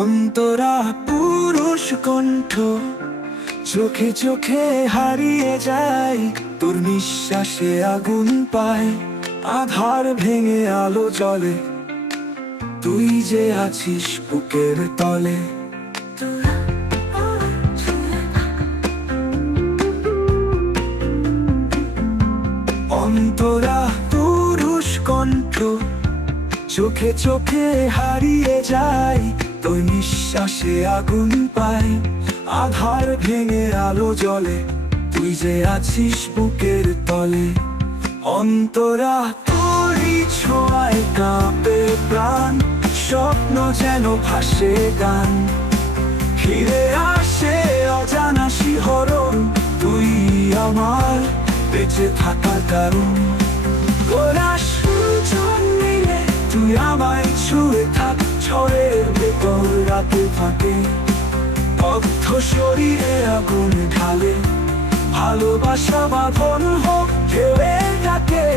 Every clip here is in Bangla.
অন্তরা পুরুষ কণ্ঠ, চোখে চোখে হারিয়ে যায়, তোর নিঃশ্বাসে আগুন পায়, আধার ভেঙে আলো জ্বলে, তুই যে আছিস বুকের তলে। অন্তরা পুরুষ কণ্ঠ, চোখে চোখে হারিয়ে যায়, তোর নিঃশ্বাসে আগুন পায়, আধার ভেঙে আলো জ্বলে, তুই যে আছিস বুকের তলে। অন্তরা তোরই ছোঁয়ায় কাঁপে প্রাণ, স্বপ্ন যেন ভাসে গান, ফিরে আসে অজানা শিহরণ, তুই আমার বেঁচে থাকার কারণ। গোরা সুজন মিলে তুই আমায় ছুঁয়ে থাক, ঝড়ের ভেতর রাতে ফাঁকে, অর্থ শরীরে আগুন ঢালে, ভালোবাসা বাঁধন হোক ঢেউয়ে ডাকে।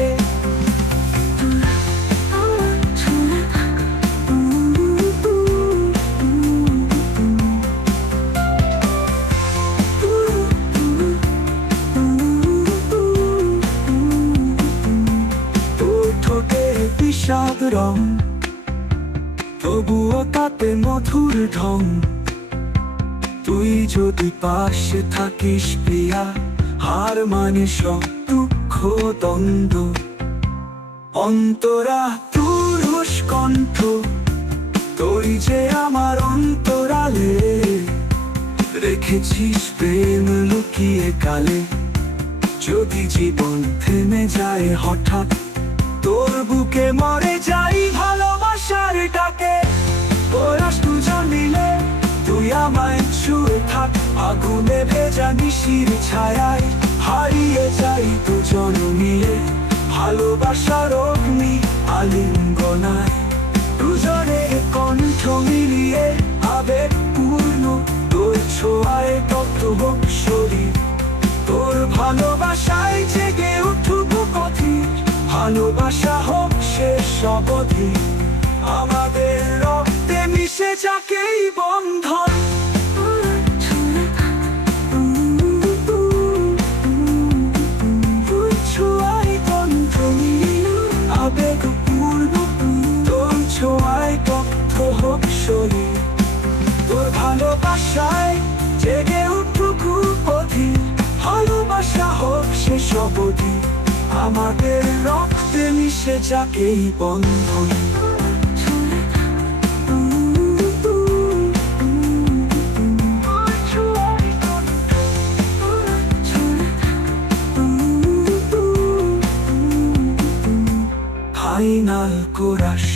তোর ঠোঁটে বিষাদ রং, তবুও তাতে মধুর ঢং, তুই যদি পাশে থাকিস প্রিয়া, হার মানে সব দুঃখ দ্বন্দ্ব। অন্তরা পুরুষ কণ্ঠ, তুই যে আমার অন্তরালে, রেখেছিস প্রেম লুকিয়ে কালে, যদি জীবন থেমে যায় হঠাৎ, তোর বুকে মরে যাই ভালোবাসার ডাকে। ওরা দুজন মিলে তুই আমায় ছুঁয়ে থাক, আগুনে ভেজা নিশির ছায়ায় হারিয়ে যাই দুজন মিলে, ভালোবাসার অগ্নি আলিঙ্গনায়, দুজনে কণ্ঠ মিলিয়ে আবেগ পূর্ণ, তোর ছোঁয়ায় তপ্ত হোক শরীর, তোর ভালোবাসায় জেগে উঠুক কথির, ভালোবাসা হোক শেষ অবধি, আমাদের রক্তে মিশে যাক এই বন্ধন। তুই ছোঁয়ায় কণ্ঠ মিলিয়ে আবেগ পূর্ণ, তোর ছোঁয়ায় তপ্ত হোক শরীর, তোর ভালোবাসায় জেগে উঠুক অধীর, ভালোবাসা হোক শেষ অবধি, আমাদের রক্তে মিশে যাক এই বন্ধন। ফাইনাল কোরাস,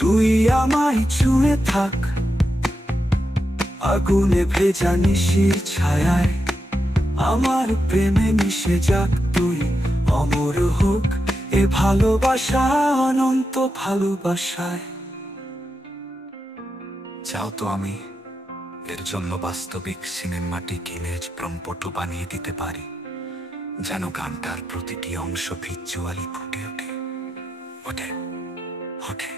তুই আমায় ছুঁয়ে থাক, আগুনে ভেজা নিশির ছায়ায়, আমার প্রেমে মিশে যাক তুই, অমর হোক এ ভালোবাসা অনন্ত ভালোবাসায়। চাও তো আমি এর জন্য বাস্তবিক সিনেমাটিক ইমেজ প্রম্পটু বানিয়ে দিতে পারি, যেন গানটার প্রতিটি অংশ ভিজুয়ালি ফুটে ওঠে ওঠে ওঠে।